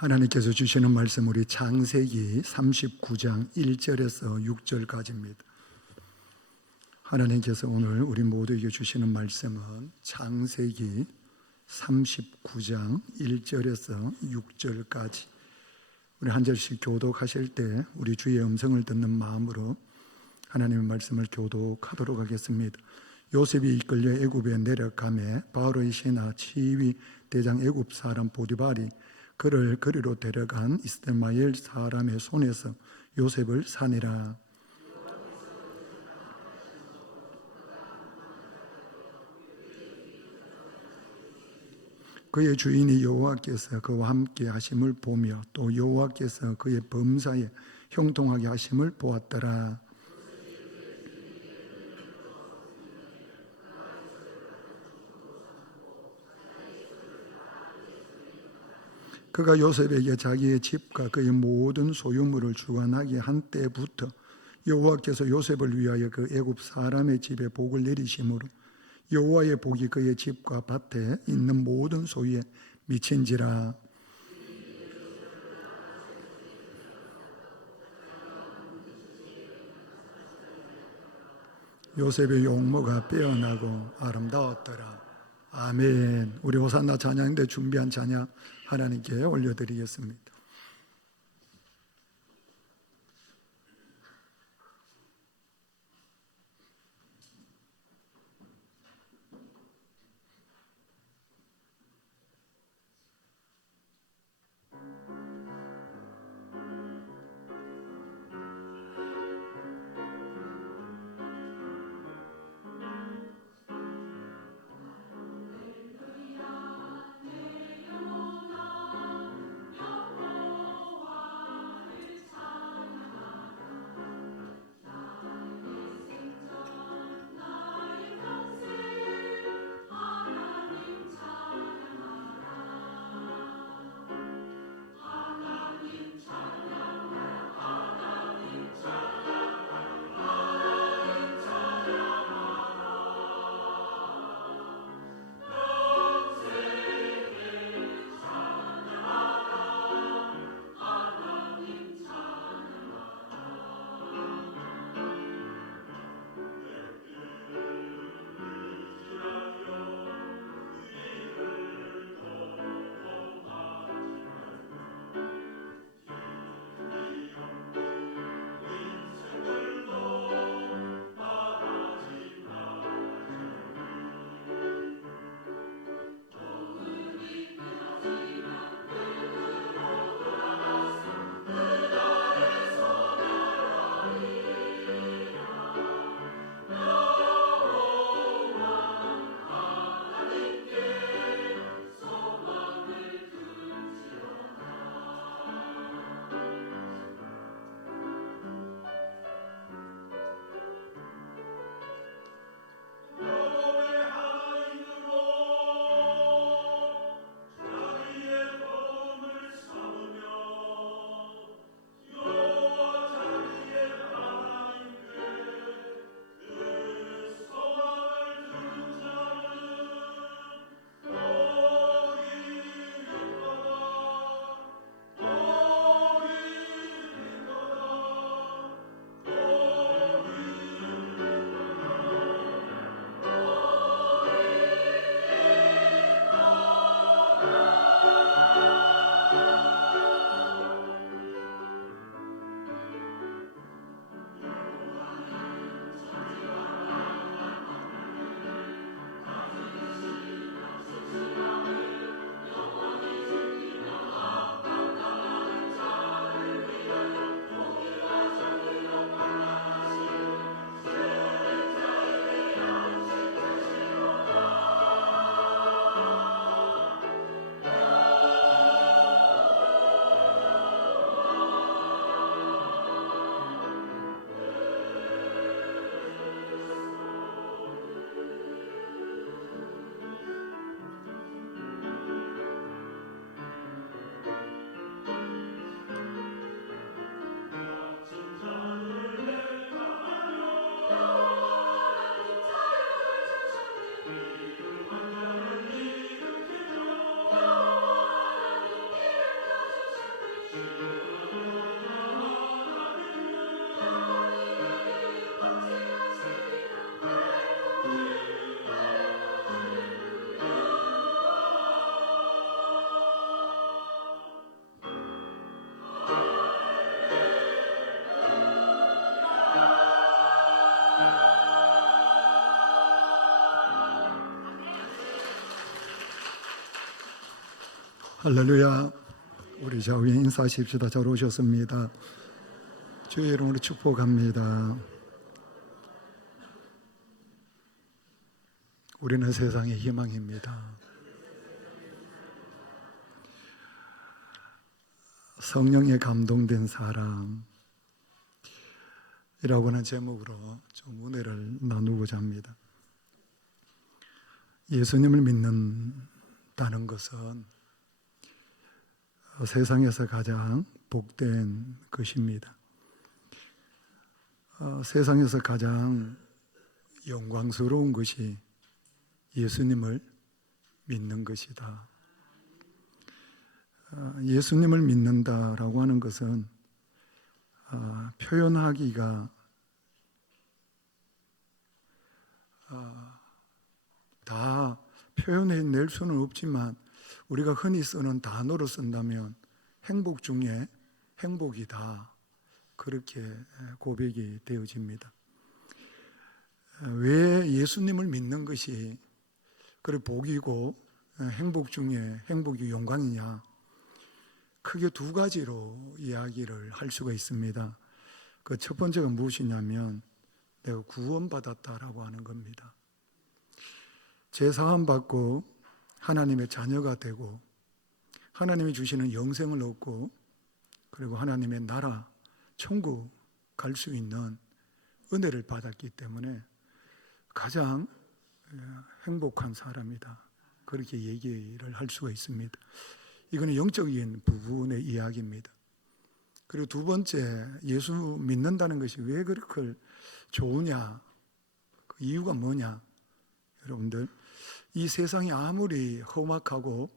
하나님께서 주시는 말씀 우리 창세기 39장 1절에서 6절까지입니다. 하나님께서 오늘 우리 모두에게 주시는 말씀은 창세기 39장 1절에서 6절까지 우리 한 절씩 교독하실 때 우리 주의 음성을 듣는 마음으로 하나님의 말씀을 교독하도록 하겠습니다. 요셉이 이끌려 애굽에 내려가매 바로의 신하 치위 대장 애굽 사람 보디발이 그를 거리로 데려간 이스마엘 사람의 손에서 요셉을 사니라. 그의 주인이 여호와께서 그와 함께 하심을 보며 또 여호와께서 그의 범사에 형통하게 하심을 보았더라. 그가 요셉에게 자기의 집과 그의 모든 소유물을 주관하게 한 때부터 여호와께서 요셉을 위하여 그 애굽 사람의 집에 복을 내리심으로 여호와의 복이 그의 집과 밭에 있는 모든 소유에 미친지라. 요셉의 용모가 빼어나고 아름다웠더라. 아멘. 우리 호산나 찬양인데 준비한 찬양 하나님께 올려드리겠습니다. 할렐루야. 우리 좌우에 인사하십시다. 잘 오셨습니다. 주의 이름으로 축복합니다. 우리는 세상의 희망입니다. 성령에 감동된 사람이라고 하는 제목으로 좀 은혜를 나누고자 합니다. 예수님을 믿는다는 것은 세상에서 가장 복된 것입니다. 세상에서 가장 영광스러운 것이 예수님을 믿는 것이다. 예수님을 믿는다라고 하는 것은 표현하기가 다 표현해낼 수는 없지만 우리가 흔히 쓰는 단어로 쓴다면 행복 중에 행복이다, 그렇게 고백이 되어집니다. 왜 예수님을 믿는 것이 그래 복이고 행복 중에 행복이 영광이냐? 크게 두 가지로 이야기를 할 수가 있습니다. 그 첫 번째가 무엇이냐면 내가 구원받았다라고 하는 겁니다. 죄사함 받고 하나님의 자녀가 되고 하나님이 주시는 영생을 얻고 그리고 하나님의 나라 천국 갈 수 있는 은혜를 받았기 때문에 가장 행복한 사람이다, 그렇게 얘기를 할 수가 있습니다. 이거는 영적인 부분의 이야기입니다. 그리고 두 번째, 예수 믿는다는 것이 왜 그렇게 좋으냐, 그 이유가 뭐냐? 여러분들, 이 세상이 아무리 험악하고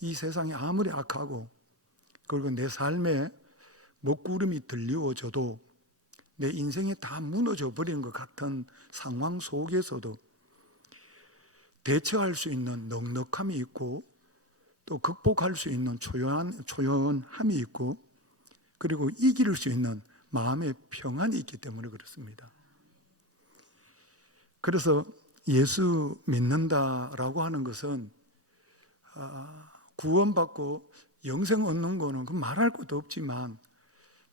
이 세상이 아무리 악하고 그리고 내 삶에 먹구름이 들리워져도 내 인생이 다 무너져 버리는 것 같은 상황 속에서도 대처할 수 있는 넉넉함이 있고 또 극복할 수 있는 초연함이 있고 그리고 이길 수 있는 마음의 평안이 있기 때문에 그렇습니다. 그래서 예수 믿는다라고 하는 것은 구원받고 영생 얻는 거는 그 말할 것도 없지만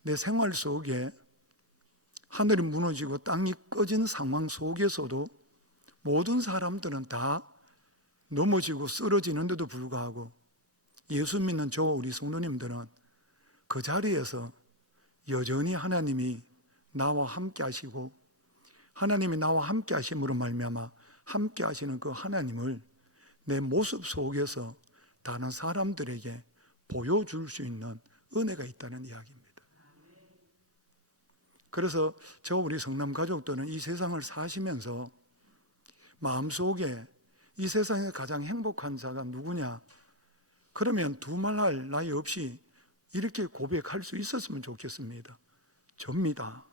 내 생활 속에 하늘이 무너지고 땅이 꺼진 상황 속에서도 모든 사람들은 다 넘어지고 쓰러지는데도 불구하고 예수 믿는 우리 성도님들은 그 자리에서 여전히 하나님이 나와 함께 하시고 하나님이 나와 함께 하심으로 말미암아 함께 하시는 그 하나님을 내 모습 속에서 다른 사람들에게 보여줄 수 있는 은혜가 있다는 이야기입니다. 그래서 우리 성남 가족들은 이 세상을 사시면서 마음속에 이 세상에 가장 행복한 자가 누구냐? 그러면 두말할 나위 없이 이렇게 고백할 수 있었으면 좋겠습니다. 접니다.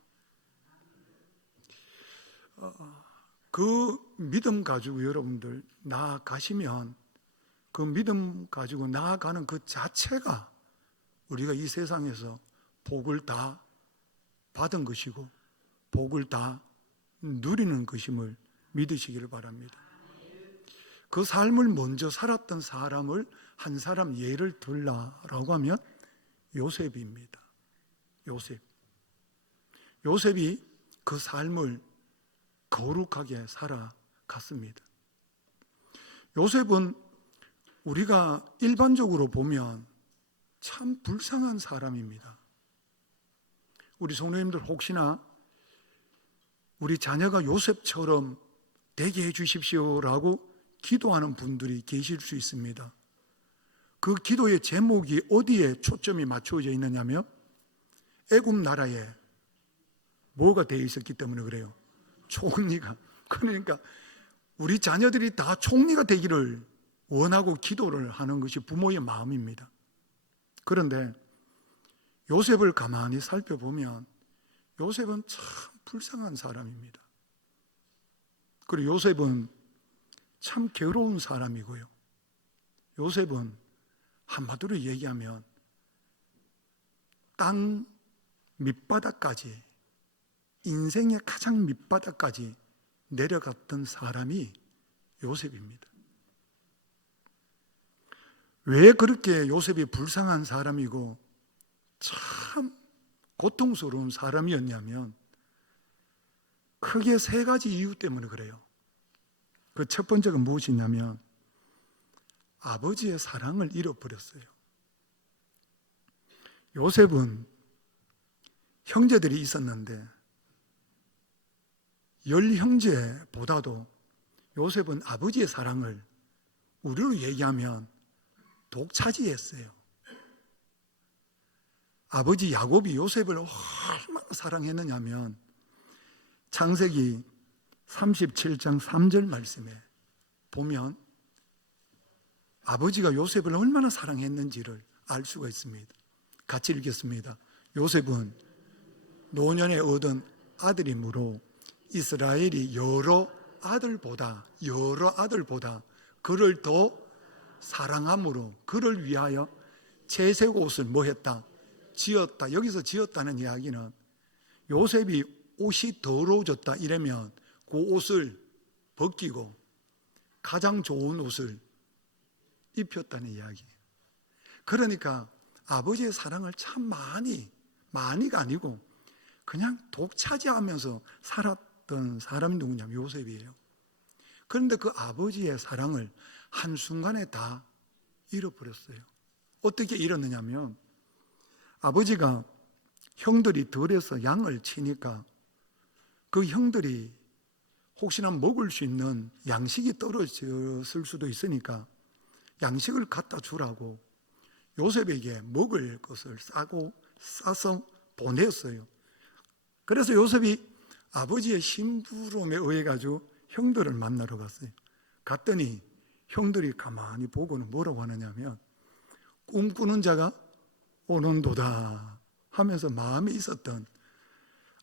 그 믿음 가지고 여러분들 나아가시면 그 믿음 가지고 나아가는 그 자체가 우리가 이 세상에서 복을 다 받은 것이고 복을 다 누리는 것임을 믿으시기를 바랍니다. 그 삶을 먼저 살았던 사람을 한 사람 예를 들라라고 하면 요셉입니다. 요셉이 그 삶을 거룩하게 살아갔습니다. 요셉은 우리가 일반적으로 보면 참 불쌍한 사람입니다. 우리 성도님들 혹시나 우리 자녀가 요셉처럼 되게 해주십시오라고 기도하는 분들이 계실 수 있습니다. 그 기도의 제목이 어디에 초점이 맞춰져 있느냐면 애굽 나라에 뭐가 되어 있었기 때문에 그래요. 총리가. 그러니까 우리 자녀들이 다 총리가 되기를 원하고 기도를 하는 것이 부모의 마음입니다. 그런데 요셉을 가만히 살펴보면 요셉은 참 불쌍한 사람입니다. 그리고 요셉은 참 괴로운 사람이고요. 요셉은 한마디로 얘기하면 땅 밑바닥까지, 인생의 가장 밑바닥까지 내려갔던 사람이 요셉입니다. 왜 그렇게 요셉이 불쌍한 사람이고 참 고통스러운 사람이었냐면 크게 세 가지 이유 때문에 그래요. 그 첫 번째가 무엇이냐면 아버지의 사랑을 잃어버렸어요. 요셉은 형제들이 있었는데 10형제보다도 요셉은 아버지의 사랑을 우리로 얘기하면 독차지했어요. 아버지 야곱이 요셉을 얼마나 사랑했느냐면 창세기 37장 3절 말씀에 보면 아버지가 요셉을 얼마나 사랑했는지를 알 수가 있습니다. 같이 읽겠습니다. 요셉은 노년에 얻은 아들이므로 이스라엘이 여러 아들보다 그를 더 사랑함으로 그를 위하여 채색 옷을 뭐 했다? 지었다. 여기서 지었다는 이야기는 요셉이 옷이 더러워졌다 이러면 그 옷을 벗기고 가장 좋은 옷을 입혔다는 이야기예요. 그러니까 아버지의 사랑을 참 많이가 아니고 그냥 독차지하면서 살았던 사람이 누구냐면 요셉이에요. 그런데 그 아버지의 사랑을 한순간에 다 잃어버렸어요. 어떻게 잃었느냐면 아버지가 형들이 들에서 양을 치니까 그 형들이 혹시나 먹을 수 있는 양식이 떨어졌을 수도 있으니까 양식을 갖다 주라고 요셉에게 먹을 것을 싸서 보냈어요. 그래서 요셉이 아버지의 심부름에 의해 가지고 형들을 만나러 갔어요. 갔더니 형들이 가만히 보고는 뭐라고 하느냐면 꿈꾸는 자가 오는도다 하면서 마음에 있었던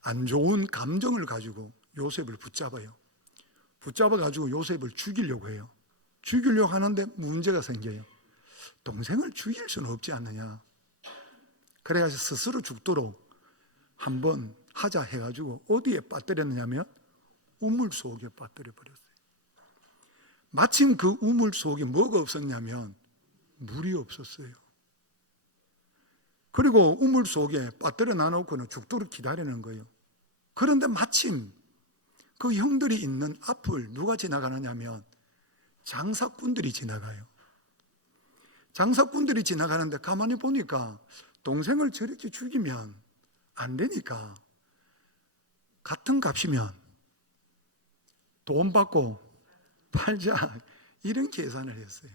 안 좋은 감정을 가지고 요셉을 붙잡아 가지고 요셉을 죽이려고 해요. 죽이려고 하는데 문제가 생겨요. 동생을 죽일 수는 없지 않느냐. 그래가지고 스스로 죽도록 한번 하자 해가지고 어디에 빠뜨렸느냐면 우물 속에 빠뜨려 버렸어요. 마침 그 우물 속에 뭐가 없었냐면 물이 없었어요. 그리고 우물 속에 빠뜨려 놔놓고는 죽도록 기다리는 거예요. 그런데 마침 그 형들이 있는 앞을 누가 지나가느냐면 장사꾼들이 지나가요. 장사꾼들이 지나가는데 가만히 보니까 동생을 저렇게 죽이면 안 되니까 같은 값이면 돈 받고 팔자 이런 계산을 했어요.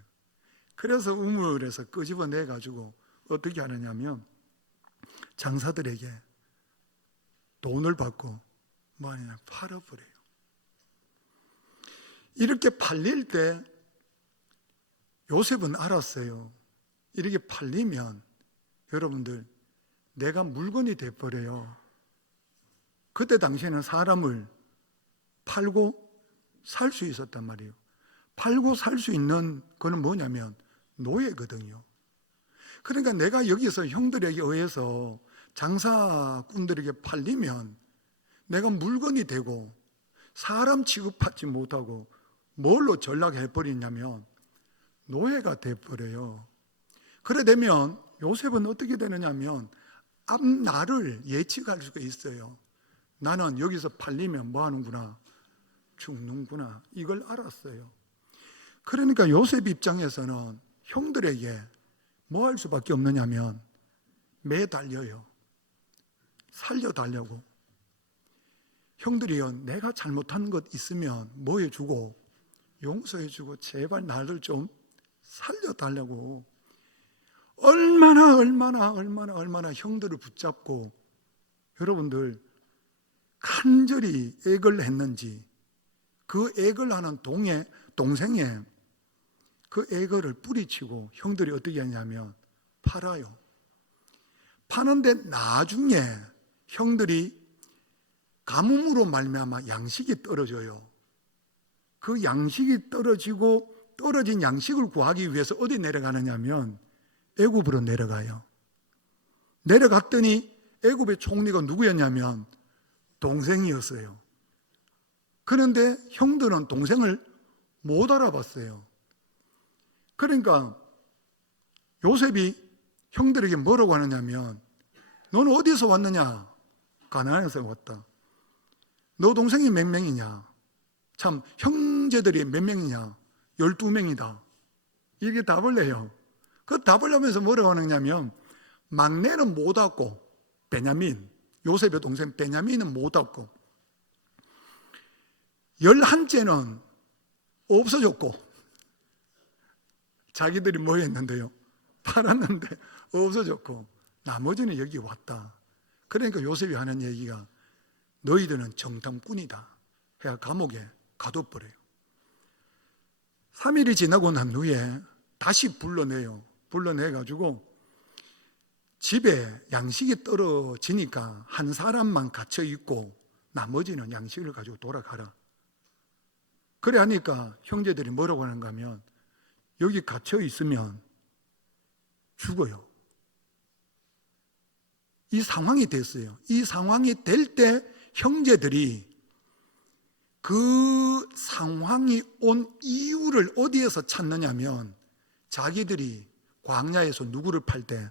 그래서 우물에서 끄집어내 가지고 어떻게 하느냐면 장사들에게 돈을 받고 뭐 하느냐 팔아버려요. 이렇게 팔릴 때 요셉은 알았어요. 이렇게 팔리면 여러분들 내가 물건이 돼버려요. 그때 당시에는 사람을 팔고 살 수 있었단 말이에요. 팔고 살 수 있는 거는 뭐냐면 노예거든요. 그러니까 내가 여기서 형들에게 의해서 장사꾼들에게 팔리면 내가 물건이 되고 사람 취급받지 못하고 뭘로 전락해버리냐면 노예가 돼버려요. 그래 되면 요셉은 어떻게 되느냐면 앞날을 예측할 수가 있어요. 나는 여기서 팔리면 뭐 하는구나? 죽는구나. 이걸 알았어요. 그러니까 요셉 입장에서는 형들에게 뭐 할 수밖에 없느냐면 매달려요. 살려달라고. 형들이요, 내가 잘못한 것 있으면 뭐 해주고 용서해주고 제발 나를 좀 살려달라고 얼마나 형들을 붙잡고 여러분들 간절히 애걸 했는지 그 애걸 하는 동생의 그 애걸을 뿌리치고 형들이 어떻게 하냐면 팔아요. 파는데 나중에 형들이 가뭄으로 말미암아 양식이 떨어져요. 그 양식이 떨어지고 떨어진 양식을 구하기 위해서 어디 내려가느냐면 애굽으로 내려가요. 내려갔더니 애굽의 총리가 누구였냐면 동생이었어요. 그런데 형들은 동생을 못 알아봤어요. 그러니까 요셉이 형들에게 뭐라고 하느냐면 너는 어디서 왔느냐? 가나안에서 왔다. 너 동생이 몇 명이냐? 참 형제들이 몇 명이냐? 12명이다. 이렇게 답을 해요. 그 답을 하면서 뭐라고 하느냐면 막내는 못 왔고 베냐민, 요셉의 동생 베냐민은 못 왔고 11째는 없어졌고 자기들이 뭐 했는데요? 팔았는데 없어졌고 나머지는 여기 왔다. 그러니까 요셉이 하는 얘기가 너희들은 정탐꾼이다 해야 감옥에 가둬버려요. 3일이 지나고 난 후에 다시 불러내요. 불러내가지고 집에 양식이 떨어지니까 한 사람만 갇혀 있고 나머지는 양식을 가지고 돌아가라. 그래 하니까 형제들이 뭐라고 하는가 하면 여기 갇혀 있으면 죽어요. 이 상황이 됐어요. 이 상황이 될 때 형제들이 그 상황이 온 이유를 어디에서 찾느냐면 자기들이 광야에서 누구를 팔 때?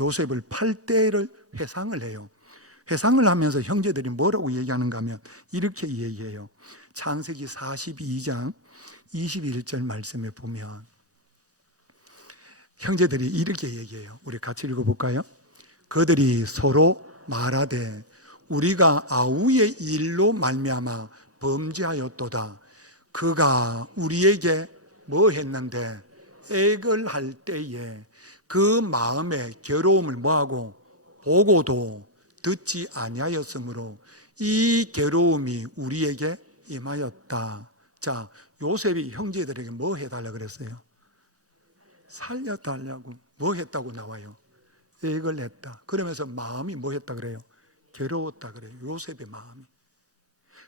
요셉을 팔 때를 회상을 해요. 회상을 하면서 형제들이 뭐라고 얘기하는가 하면 이렇게 얘기해요. 창세기 42장 21절 말씀에 보면 형제들이 이렇게 얘기해요. 우리 같이 읽어볼까요? 그들이 서로 말하되 우리가 아우의 일로 말미암아 범죄하였도다. 그가 우리에게 뭐 했는데 액을 할 때에 그 마음의 괴로움을 뭐하고 보고도 듣지 아니하였으므로 이 괴로움이 우리에게 임하였다. 자, 요셉이 형제들에게 뭐 해달라고 그랬어요? 살려달라고. 뭐 했다고 나와요? 액을 했다. 그러면서 마음이 뭐 했다 그래요? 괴로웠다 그래요. 요셉의 마음이.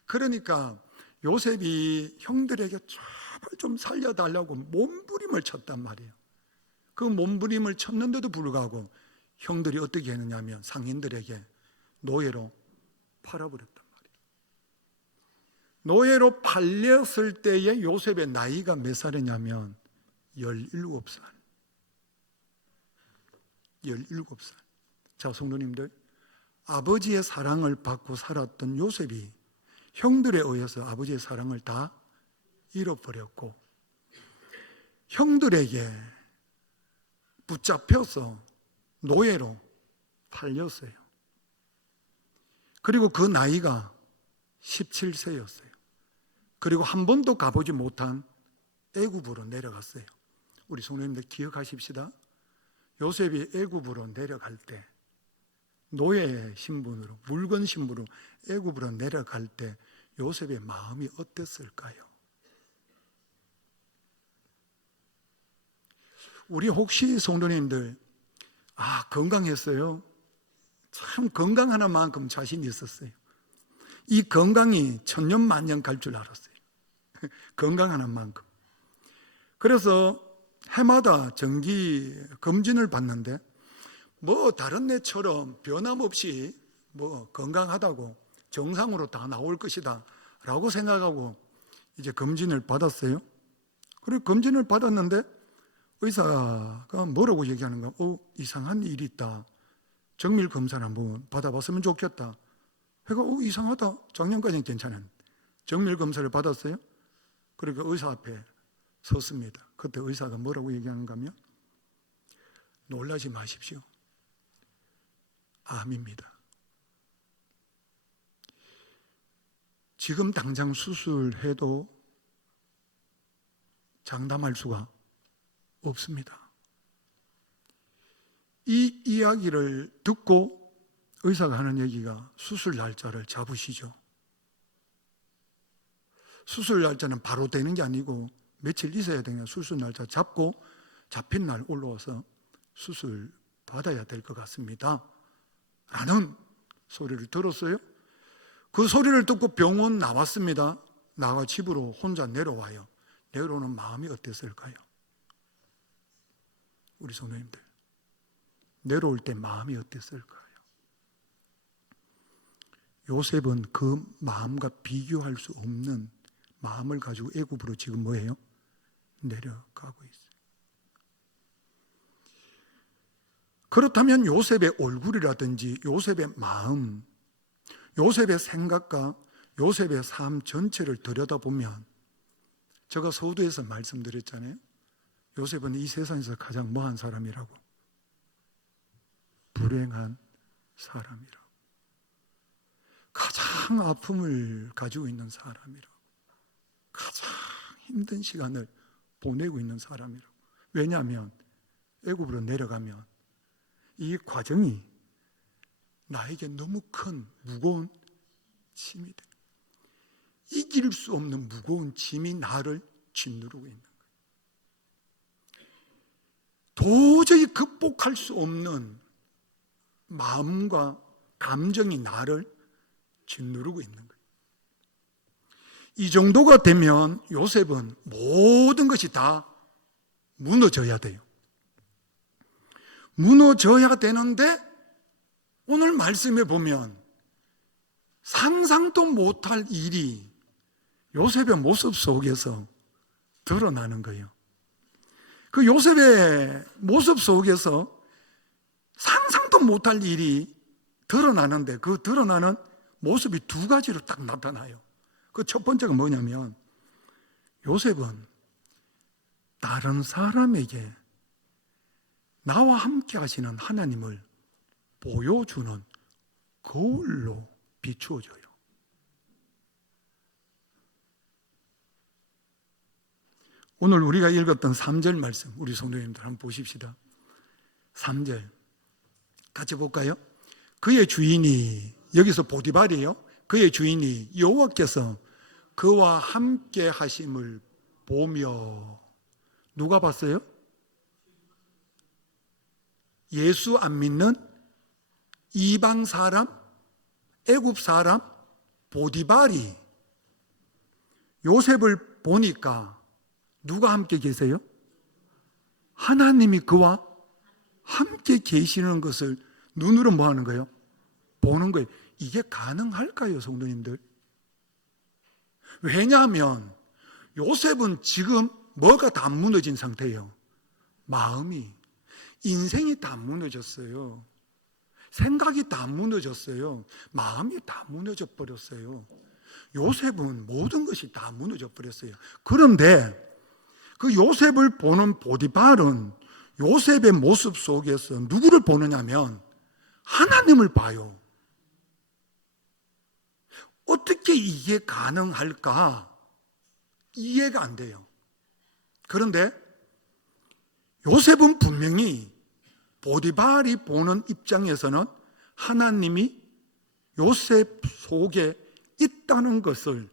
그러니까 요셉이 형들에게 제발 좀 살려달라고 몸부림을 쳤단 말이에요. 그 몸부림을 쳤는데도 불구하고 형들이 어떻게 했느냐면 상인들에게 노예로 팔아버렸단 말이에요. 노예로 팔렸을 때의 요셉의 나이가 몇 살이냐면 17살. 17살. 자, 성도님들, 아버지의 사랑을 받고 살았던 요셉이 형들에 의해서 아버지의 사랑을 다 잃어버렸고 형들에게 붙잡혀서 노예로 팔렸어요. 그리고 그 나이가 17세였어요. 그리고 한 번도 가보지 못한 애굽으로 내려갔어요. 우리 성도님들 기억하십시다. 요셉이 애굽으로 내려갈 때 노예 신분으로 물건 신분으로 애굽으로 내려갈 때 요셉의 마음이 어땠을까요? 우리 혹시 성도님들 건강했어요? 참 건강하는 만큼 자신이 있었어요. 이 건강이 천년만년 갈 줄 알았어요. 건강하는 만큼. 그래서 해마다 정기 검진을 받는데 뭐 다른 애처럼 변함없이 뭐 건강하다고 정상으로 다 나올 것이다 라고 생각하고 이제 검진을 받았어요. 그리고 검진을 받았는데 의사가 뭐라고 얘기하는가? 이상한 일이 있다. 정밀 검사를 한번 받아봤으면 좋겠다. 해가 이상하다. 작년까지는 괜찮은 정밀 검사를 받았어요. 그러니까 의사 앞에 섰습니다. 그때 의사가 뭐라고 얘기하는가 하면 놀라지 마십시오. 암입니다. 지금 당장 수술해도 장담할 수가 없습니다. 이 이야기를 듣고 의사가 하는 얘기가 수술 날짜를 잡으시죠. 수술 날짜는 바로 되는 게 아니고 며칠 있어야 되냐. 수술 날짜 잡고 잡힌 날 올라와서 수술 받아야 될 것 같습니다 라는 소리를 들었어요. 그 소리를 듣고 병원 나왔습니다. 나와 집으로 혼자 내려와요. 내려오는 마음이 어땠을까요? 우리 성도님들, 내려올 때 마음이 어땠을까요? 요셉은 그 마음과 비교할 수 없는 마음을 가지고 애굽으로 지금 뭐예요? 내려가고 있어요. 그렇다면 요셉의 얼굴이라든지 요셉의 마음, 요셉의 생각과 요셉의 삶 전체를 들여다보면, 제가 서두에서 말씀드렸잖아요. 요셉은 이 세상에서 가장 뭐한 사람이라고? 불행한 사람이라고. 가장 아픔을 가지고 있는 사람이라고. 가장 힘든 시간을 보내고 있는 사람이라고. 왜냐하면 애굽으로 내려가면 이 과정이 나에게 너무 큰 무거운 짐이 돼. 이길 수 없는 무거운 짐이 나를 짓누르고 있는 거예요. 도저히 극복할 수 없는 마음과 감정이 나를 짓누르고 있는 거예요. 이 정도가 되면 요셉은 모든 것이 다 무너져야 돼요. 무너져야 되는데 오늘 말씀에 보면 상상도 못할 일이 요셉의 모습 속에서 드러나는 거예요. 그 요셉의 모습 속에서 상상도 못할 일이 드러나는데, 그 드러나는 모습이 두 가지로 딱 나타나요. 그 첫 번째가 뭐냐면, 요셉은 다른 사람에게 나와 함께 하시는 하나님을 보여주는 거울로 비추어져요. 오늘 우리가 읽었던 3절 말씀, 우리 성도님들 한번 보십시다. 3절 같이 볼까요? 그의 주인이, 여기서 보디발이에요. 그의 주인이 여호와께서 그와 함께 하심을 보며, 누가 봤어요? 예수 안 믿는 이방 사람, 애굽 사람 보디발이 요셉을 보니까 누가 함께 계세요? 하나님이 그와 함께 계시는 것을 눈으로 뭐 하는 거예요? 보는 거예요. 이게 가능할까요, 성도님들? 왜냐하면 요셉은 지금 뭐가 다 무너진 상태예요. 마음이, 인생이 다 무너졌어요. 생각이 다 무너졌어요. 마음이 다 무너져 버렸어요. 요셉은 모든 것이 다 무너져 버렸어요. 그런데 그 요셉을 보는 보디발은 요셉의 모습 속에서 누구를 보느냐면 하나님을 봐요. 어떻게 이게 가능할까? 이해가 안 돼요. 그런데 요셉은 분명히 보디발이 보는 입장에서는 하나님이 요셉 속에 있다는 것을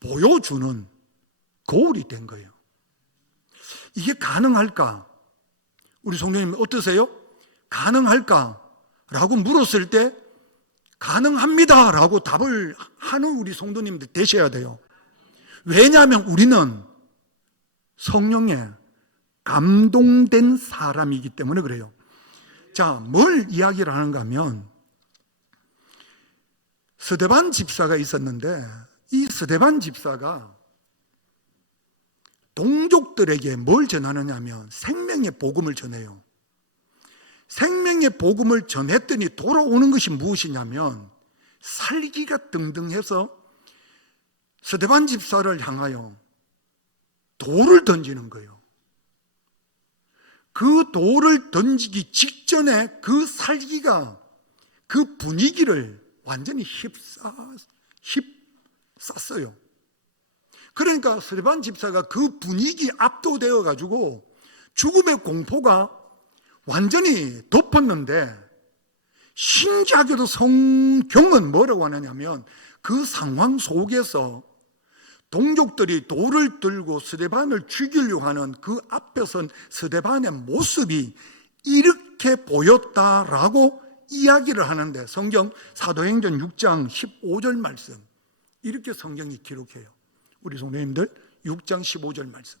보여주는 거울이 된 거예요. 이게 가능할까? 우리 성도님 어떠세요? 가능할까? 라고 물었을 때 가능합니다 라고 답을 하는 우리 성도님들 되셔야 돼요. 왜냐하면 우리는 성령에 감동된 사람이기 때문에 그래요. 자, 뭘 이야기를 하는가 하면, 스데반 집사가 있었는데 이 스데반 집사가 동족들에게 뭘 전하느냐 하면 생명의 복음을 전해요. 생명의 복음을 전했더니 돌아오는 것이 무엇이냐면 살기가 등등해서 스데반 집사를 향하여 돌을 던지는 거예요. 그 돌을 던지기 직전에 그 살기가 그 분위기를 완전히 휩쌌어요. 그러니까 스데반 집사가 그 분위기에 압도되어 가지고 죽음의 공포가 완전히 덮었는데, 신기하게도 성경은 뭐라고 하느냐면 그 상황 속에서 동족들이 돌을 들고 스데반을 죽이려고 하는 그 앞에 선 스데반의 모습이 이렇게 보였다라고 이야기를 하는데 성경 사도행전 6장 15절 말씀 이렇게 성경이 기록해요. 우리 성도님들 6장 15절 말씀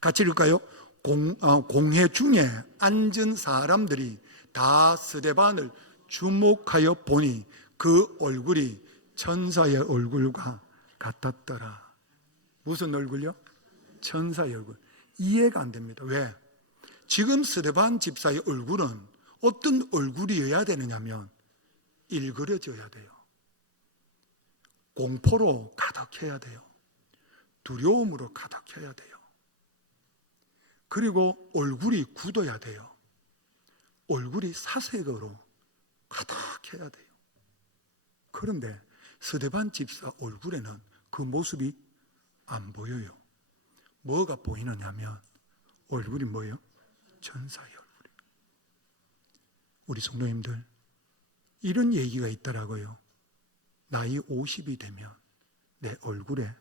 같이 읽을까요? 공회 중에 앉은 사람들이 다 스데반을 주목하여 보니 그 얼굴이 천사의 얼굴과 같았더라. 무슨 얼굴요? 천사의 얼굴. 이해가 안 됩니다. 왜? 지금 스데반 집사의 얼굴은 어떤 얼굴이어야 되느냐면 일그러져야 돼요. 공포로 가득해야 돼요. 두려움으로 가득해야 돼요. 그리고 얼굴이 굳어야 돼요. 얼굴이 사색으로 가득해야 돼요. 그런데 스데반 집사 얼굴에는 그 모습이 안 보여요. 뭐가 보이느냐면 얼굴이 뭐예요? 천사의 얼굴이에요. 우리 성도님들 이런 얘기가 있더라고요. 나이 50이 되면 내 얼굴을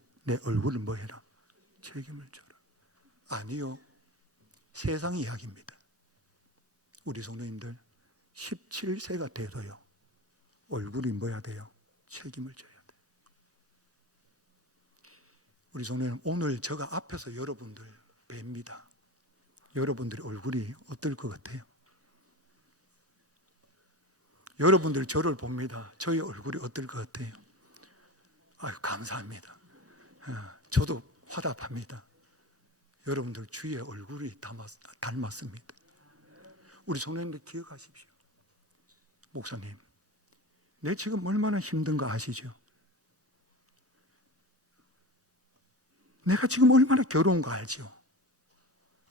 뭐 해라? 책임을 져라. 아니요. 세상 이야기입니다. 우리 성도님들 17세가 돼도요. 얼굴이 뭐야 돼요? 책임을 져야 돼요. 우리 성도님 오늘 제가 앞에서 여러분들 뵙니다. 여러분들의 얼굴이 어떨 것 같아요? 여러분들 저를 봅니다. 저희 얼굴이 어떨 것 같아요? 아유, 감사합니다. 저도 화답합니다. 여러분들 주위의 얼굴이 닮았습니다. 우리 성도님들 기억하십시오. 목사님, 내 지금 얼마나 힘든 거 아시죠? 내가 지금 얼마나 괴로운 거 알죠?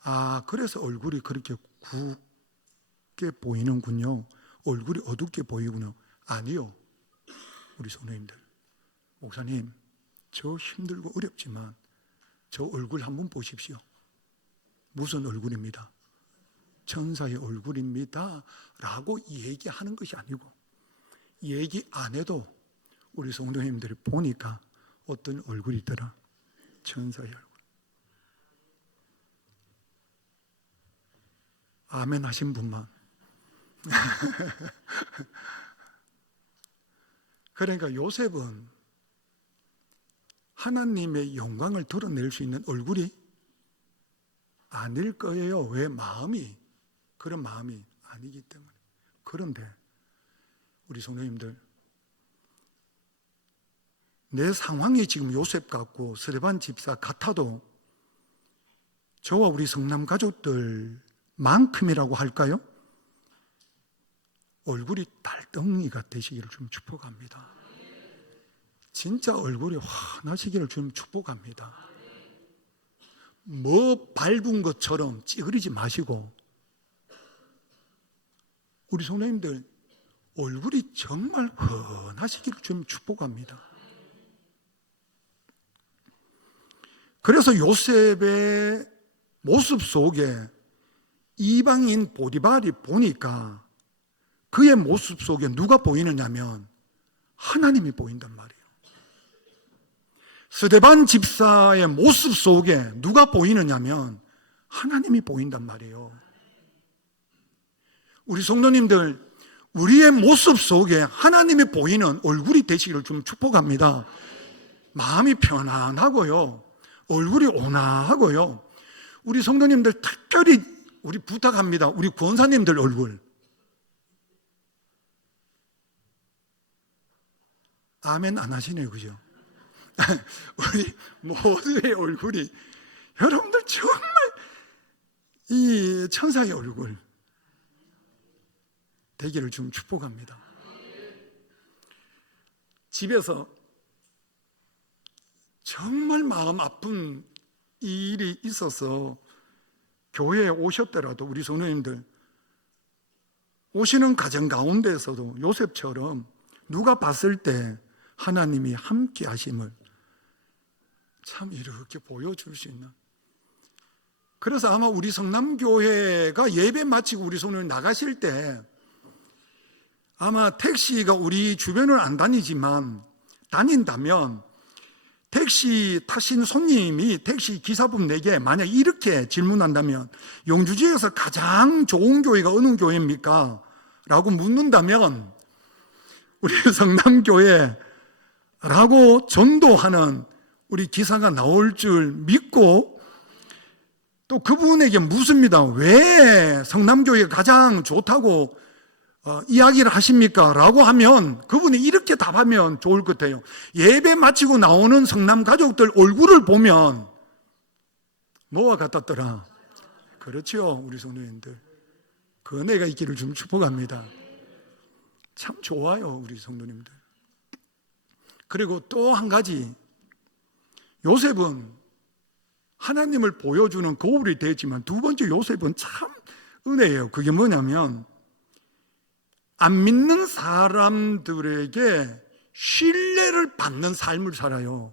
아, 그래서 얼굴이 그렇게 굵게 보이는군요. 얼굴이 어둡게 보이군요. 아니요. 우리 성도님들, 목사님, 저 힘들고 어렵지만 저 얼굴 한번 보십시오. 무슨 얼굴입니다? 천사의 얼굴입니다 라고 얘기하는 것이 아니고 얘기 안 해도 우리 성도님들이 보니까 어떤 얼굴이더라? 천사의 얼굴. 아멘 하신 분만. 그러니까 요셉은 하나님의 영광을 드러낼 수 있는 얼굴이 아닐 거예요. 왜? 마음이 그런 마음이 아니기 때문에. 그런데 우리 성도님들, 내 상황이 지금 요셉 같고 스데반 집사 같아도 저와 우리 성남 가족들만큼이라고 할까요? 얼굴이 달덩이가 되시기를 좀 축복합니다. 진짜 얼굴이 환하시기를 좀 축복합니다. 뭐 밟은 것처럼 찌그리지 마시고 우리 성도님들 얼굴이 정말 환하시기를 좀 축복합니다. 그래서 요셉의 모습 속에 이방인 보디발이 보니까 그의 모습 속에 누가 보이느냐면 하나님이 보인단 말이에요. 스데반 집사의 모습 속에 누가 보이느냐면 하나님이 보인단 말이에요. 우리 성도님들, 우리의 모습 속에 하나님이 보이는 얼굴이 되시기를 좀 축복합니다. 마음이 편안하고요, 얼굴이 온화하고요. 우리 성도님들 특별히 우리 부탁합니다. 우리 권사님들 얼굴. 아멘 안 하시네요, 그죠? 우리 모두의 얼굴이 여러분들 정말 이 천사의 얼굴 되기를 좀 축복합니다. 집에서 정말 마음 아픈 일이 있어서 교회에 오셨더라도 우리 성도님들 오시는 가정 가운데에서도 요셉처럼 누가 봤을 때 하나님이 함께 하심을 참 이렇게 보여줄 수 있는. 그래서 아마 우리 성남교회가 예배 마치고 우리 성도님 나가실 때 아마 택시가 우리 주변을 안 다니지만 다닌다면 택시 타신 손님이 택시 기사분에게 만약 이렇게 질문한다면 영주지에서 가장 좋은 교회가 어느 교회입니까? 라고 묻는다면 우리 성남교회라고 전도하는 우리 기사가 나올 줄 믿고 또 그분에게 묻습니다. 왜 성남교회가 가장 좋다고 이야기를 하십니까? 라고 하면 그분이 이렇게 답하면 좋을 것 같아요. 예배 마치고 나오는 성남 가족들 얼굴을 보면 뭐와 같았더라? 그렇죠, 우리 성도님들. 그 은혜가 있기를 좀 축복합니다. 참 좋아요, 우리 성도님들. 그리고 또 한 가지, 요셉은 하나님을 보여주는 거울이 되지만 두 번째 요셉은 참 은혜예요. 그게 뭐냐면 안 믿는 사람들에게 신뢰를 받는 삶을 살아요.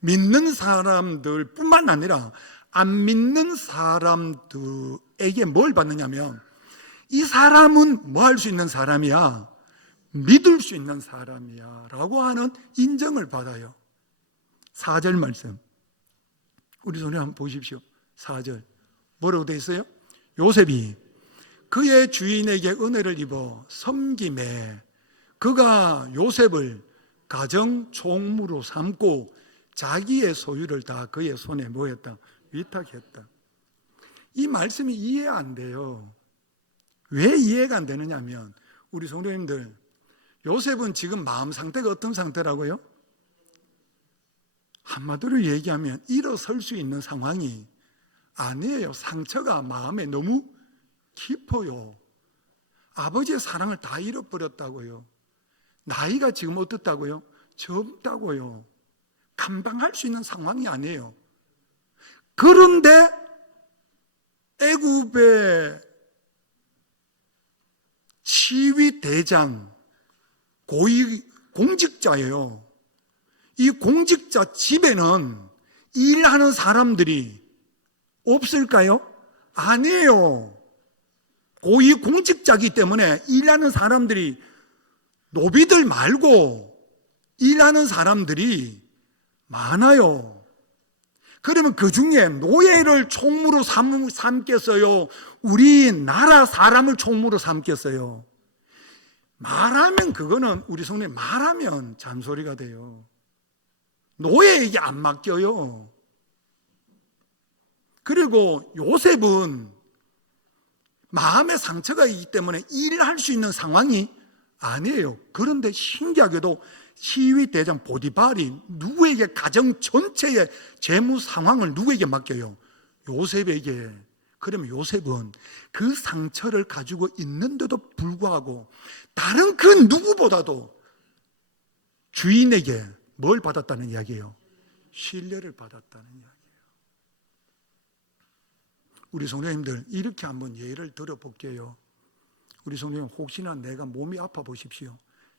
믿는 사람들 뿐만 아니라 안 믿는 사람들에게 뭘 받느냐면 이 사람은 뭐 할 수 있는 사람이야? 믿을 수 있는 사람이야 라고 하는 인정을 받아요. 4절 말씀 우리 손에 한번 보십시오. 4절 뭐라고 되어 있어요? 요셉이 그의 주인에게 은혜를 입어 섬김에 그가 요셉을 가정 총무로 삼고 자기의 소유를 다 그의 손에 뭐했다? 위탁했다. 이 말씀이 이해 안 돼요. 왜 이해가 안 되느냐 하면 우리 성도님들, 요셉은 지금 마음 상태가 어떤 상태라고요? 한마디로 얘기하면 일어설 수 있는 상황이 아니에요. 상처가 마음에 너무 깊어요. 아버지의 사랑을 다 잃어버렸다고요. 나이가 지금 어떻다고요? 젊다고요. 감당할 수 있는 상황이 아니에요. 그런데 애굽의 치위대장 고위 공직자예요. 이 공직자 집에는 일하는 사람들이 없을까요? 아니에요. 고위 공직자이기 때문에 일하는 사람들이 노비들 말고 일하는 사람들이 많아요. 그러면 그 중에 노예를 총무로 삼겠어요? 우리나라 사람을 총무로 삼겠어요? 말하면 그거는 우리 성도님 말하면 잔소리가 돼요. 노예에게 안 맡겨요. 그리고 요셉은 마음의 상처가 있기 때문에 일할 수 있는 상황이 아니에요. 그런데 신기하게도 시위대장 보디발이 누구에게 가정 전체의 재무 상황을 누구에게 맡겨요? 요셉에게. 그러면 요셉은 그 상처를 가지고 있는데도 불구하고 다른 그 누구보다도 주인에게 뭘 받았다는 이야기예요? 신뢰를 받았다는 이야기예요. 우리 성도님들 이렇게 한번 예를 들어볼게요. 우리 성도님 혹시나 내가 몸이 아파 보십시오.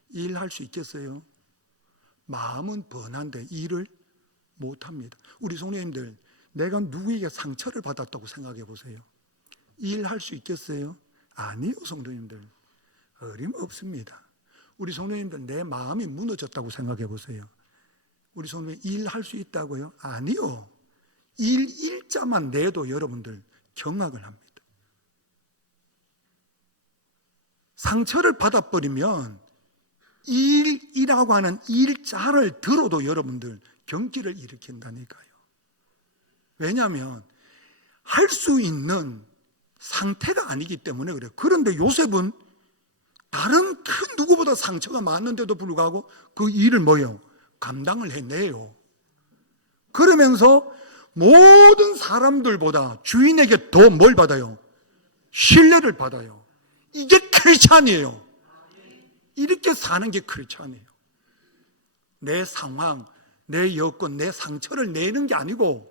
일할 수 있겠어요? 마음은 번한데 일을 못합니다. 우리 성도님들 내가 누구에게 상처를 받았다고 생각해 보세요. 일할 수 있겠어요? 아니요, 성도님들. 어림없습니다. 우리 성도님들 내 마음이 무너졌다고 생각해 보세요. 우리 성도님 일할 수 있다고요? 아니요. 일자만 내도 여러분들 경악을 합니다. 상처를 받아버리면 일이라고 하는 일자를 들어도 여러분들 경기를 일으킨다니까요. 왜냐하면 할 수 있는 상태가 아니기 때문에 그래요. 그런데 요셉은 다른 큰 누구보다 상처가 많은데도 불구하고 그 일을 뭐예요? 감당을 해내요. 그러면서 모든 사람들보다 주인에게 더 뭘 받아요? 신뢰를 받아요. 이게 크리스찬이에요. 이렇게 사는 게 크리스찬이에요. 내 상황, 내 여건, 내 상처를 내는 게 아니고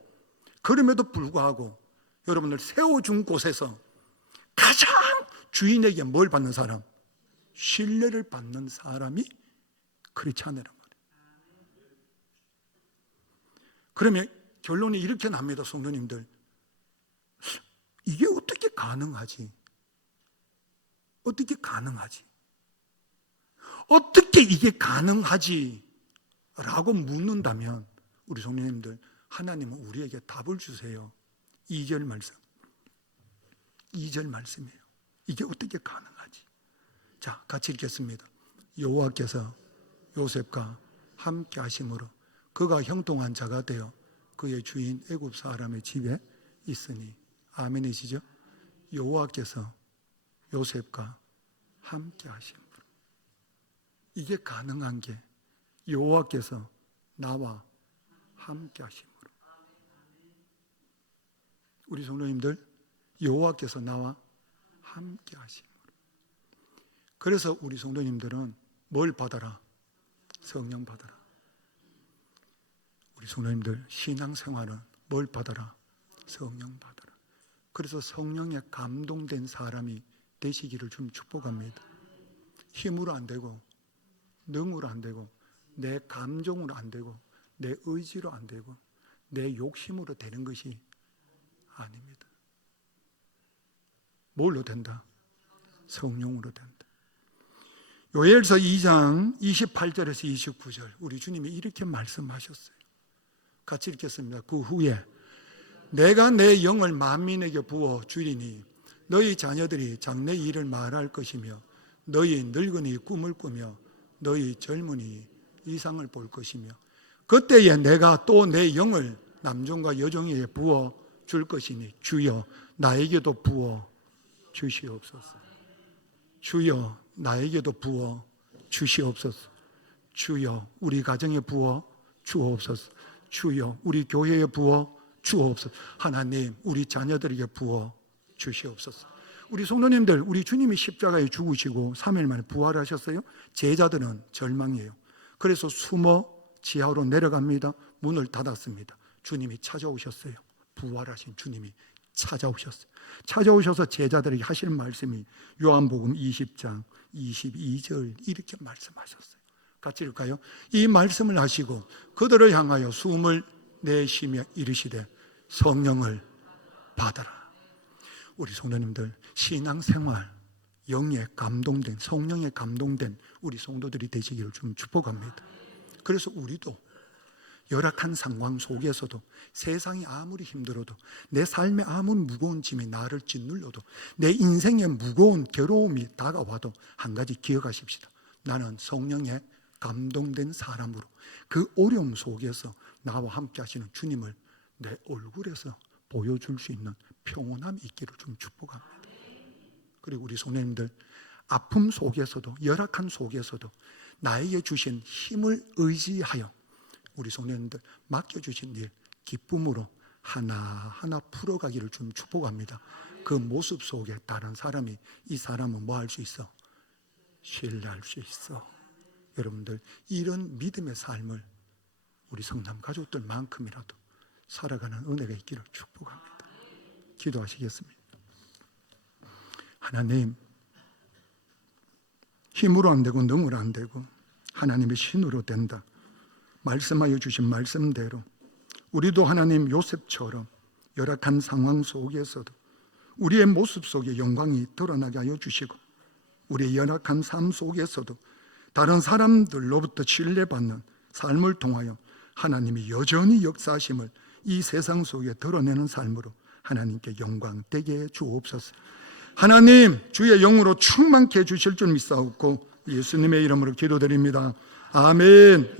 그럼에도 불구하고 여러분들 세워준 곳에서 가장 주인에게 뭘 받는 사람? 신뢰를 받는 사람이 크리스찬이란 말이에요. 그러면 결론이 이렇게 납니다, 성도님들. 이게 어떻게 가능하지? 어떻게 가능하지? 어떻게 이게 가능하지? 라고 묻는다면 우리 성도님들, 하나님은 우리에게 답을 주세요. 2절 말씀. 2절 말씀이에요. 이게 어떻게 가능하지? 자, 같이 읽겠습니다. 여호와께서 요셉과 함께 하심으로 그가 형통한 자가 되어 그의 주인 애굽 사람의 집에 있으니. 아멘이시죠? 여호와께서 요셉과 함께 하심으로. 이게 가능한 게 여호와께서 나와 함께 하심으로. 우리 성도님들, 여호와께서 나와 함께 하심으로. 그래서 우리 성도님들은 뭘 받아라? 성령 받아라. 우리 성도님들 신앙생활은 뭘 받아라? 성령 받아라. 그래서 성령에 감동된 사람이 되시기를 좀 축복합니다. 힘으로 안 되고, 능으로 안 되고, 내 감정으로 안 되고, 내 의지로 안 되고, 내 욕심으로 되는 것이 아닙니다. 뭘로 된다? 성령으로 된다. 요엘서 2장 28절에서 29절 우리 주님이 이렇게 말씀하셨어요. 같이 읽겠습니다. 그 후에 내가 내 영을 만민에게 부어 주리니 너희 자녀들이 장래 일을 말할 것이며 너희 늙은이 꿈을 꾸며 너희 젊은이 이상을 볼 것이며 그때에 내가 또 내 영을 남종과 여종에게 부어 줄 것이니 주여 나에게도 부어 주시옵소서. 주여 나에게도 부어 주시옵소서. 주여 우리 가정에 부어 주옵소서. 주여 우리 교회에 부어 주옵소서. 하나님 우리 자녀들에게 부어 주시옵소서. 우리 성도님들, 우리 주님이 십자가에 죽으시고 3일 만에 부활하셨어요. 제자들은 절망이에요. 그래서 숨어 지하로 내려갑니다. 문을 닫았습니다. 주님이 찾아오셨어요. 부활하신 주님이 찾아오셨어요. 찾아오셔서 제자들에게 하실 말씀이 요한복음 20장 22절 이렇게 말씀하셨어요. 같이 읽을까요? 이 말씀을 하시고 그들을 향하여 숨을 내쉬며 이르시되 성령을 받아라. 우리 성도님들 신앙생활 영에 감동된 성령에 감동된 우리 성도들이 되시기를 좀 축복합니다. 그래서 우리도 열악한 상황 속에서도 세상이 아무리 힘들어도 내 삶에 아무리 무거운 짐이 나를 짓눌러도 내 인생에 무거운 괴로움이 다가와도 한 가지 기억하십시다. 나는 성령에 감동된 사람으로 그 어려움 속에서 나와 함께 하시는 주님을 내 얼굴에서 보여줄 수 있는 평온함이 있기를 좀 축복합니다. 그리고 우리 성도님들 아픔 속에서도 열악한 속에서도 나에게 주신 힘을 의지하여 우리 성도님들 맡겨주신 일 기쁨으로 하나하나 풀어가기를 좀 축복합니다. 그 모습 속에 다른 사람이 이 사람은 뭐 할 수 있어? 신뢰할 수 있어. 여러분들 이런 믿음의 삶을 우리 성남 가족들만큼이라도 살아가는 은혜가 있기를 축복합니다. 기도하시겠습니다. 하나님 힘으로 안 되고 능으로 안 되고 하나님의 신으로 된다. 말씀하여 주신 말씀대로 우리도 하나님 요셉처럼 열악한 상황 속에서도 우리의 모습 속에 영광이 드러나게 하여 주시고 우리의 열악한 삶 속에서도 다른 사람들로부터 신뢰받는 삶을 통하여 하나님이 여전히 역사하심을 이 세상 속에 드러내는 삶으로 하나님께 영광 되게 해 주옵소서. 하나님 주의 영으로 충만케 해주실 줄 믿사옵고 예수님의 이름으로 기도드립니다. 아멘.